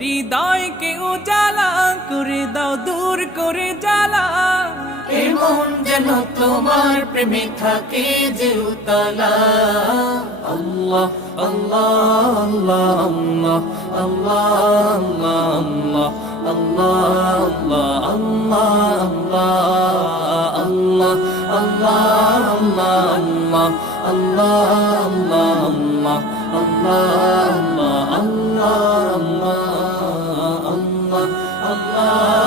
হৃদয়কে উজালা করে দাও, দূর করে জ্বালা। এমন যেন তোমার প্রেমে থাকে যে উতলা। আল্লাহ আল্লাহ আল্লাহ আল্লাহ আল্লাহ আল্লাহ আল্লাহ আল্লাহ আল্লাহ আল্লাহ আল্লাহ আল্লাহ আল্লাহ আল্লাহ আল্লাহ আল্লাহ আল্লাহ